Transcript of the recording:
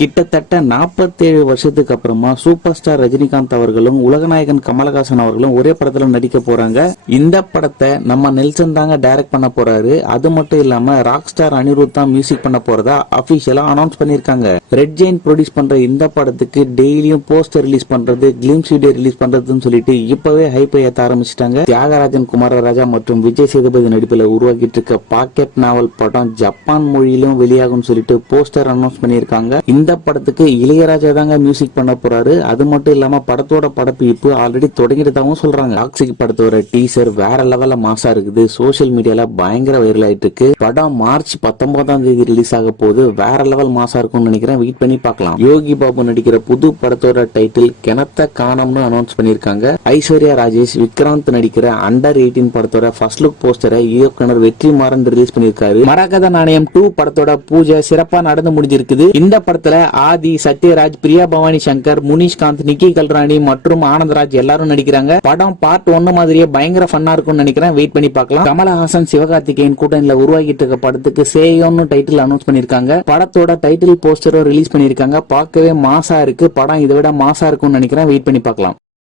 கிட்டத்தட்ட 47 வருஷத்துக்கு அப்புறமா சூப்பர் ஸ்டார் ரஜினிகாந்த் அவர்களும் உலகநாயகன் கமலஹாசன் அவர்களும் ஒரே படத்துல நடிக்க போறாங்க. இந்த படத்தை நம்ம நெல்சன் தாங்க டைரக்ட் பண்ண போறாரு. அது மட்டும் இல்லாம ராக் ஸ்டார் அனிருத் தான் மியூசிக் பண்ண போறதா அபிஷியலா அனௌன்ஸ் பண்ணிருக்காங்க. ரெட் ஜெயின் ப்ரொடியூஸ் பண்ற இந்த படத்துக்கு டெய்லியும் போஸ்டர் ரிலீஸ் பண்றது, கிளிம்ஸ் வீடியோ ரிலீஸ் பண்றதுன்னு சொல்லிட்டு இப்பவே ஹைப் ஏத்த ஆரம்பிச்சிட்டாங்க. தியாகராஜன், குமாரராஜா மற்றும் விஜய் சேதுபதி நடிப்புல உருவாக்கிட்டு இருக்க பாக்கெட் நாவல் படம் ஜப்பான் மொழியிலும் வெளியாகும் சொல்லிட்டு போஸ்டர் அனௌன்ஸ் பண்ணிருக்காங்க. இந்த படத்துக்கு இளையராஜா தாங்க மியூசிக் பண்ண போறாரு. அது மட்டும் இல்லாம படத்தோட படப்பிடிப்பு ஆல்ரெடி தொடங்கிட்டதாகவும் சொல்றாங்க. டாக்ஸிக் படத்தோட டீசர் வேற லெவல்ல மாசா இருக்குது. சோசியல் மீடியால பயங்கர வைரல் ஆயிட்டு இருக்கு. படம் மார்ச் 19ஆம் தேதி ரிலீஸ் ஆக போது. வேற லெவல் மாசா இருக்கும்னு நினைக்கிறேன். வெயிட் பண்ணி பார்க்கலாம். யோகி பாபு நடிக்கிற புது படத்தோட டைட்டில் கிணத்த காணம்னு அனௌன்ஸ் பண்ணிருக்காங்க. ஐஸ்வர்யா ராஜேஷ், விக்ராந்த் நடிக்கிற அண்டர் 18 படத்தோட ஃபர்ஸ்ட் லுக் போஸ்டரை இயக்குனர் வெற்றிமாறன் ரிலீஸ் பண்ணிருக்காரு. மரகத நாணயம் 2 படத்தோட பூஜை சிறப்பா நடந்து முடிஞ்சிருக்குது. இந்த படத்துல ஆதி, சத்யராஜ், பிரியா பவானி சங்கர், முனிஷ்காந்த், நிக்கி கல்ராணி மற்றும் ஆனந்தராஜ் எல்லாரும் நடிக்கிறாங்க. படம் பார்ட் 1 மாதிரியே பயங்கர ஃபன்னா இருக்கும்னு நினைக்கிறேன். வெயிட் பண்ணி பார்க்கலாம். கமலஹாசன், சிவகார்த்திகேயன் கூட்டணியில உருவாகிட்டு இருக்க படத்துக்கு சேயோன்னு டைட்டில் அனௌன்ஸ் பண்ணிருக்காங்க. படத்தோட டைட்டில் போஸ்டரும் ரிலீஸ் பண்ணிருக்காங்க. பார்க்கவே மாசா இருக்கு. படம் இதை விட மாசா இருக்கும்னு நினைக்கிறேன். வெயிட் பண்ணி பார்க்கலாம்.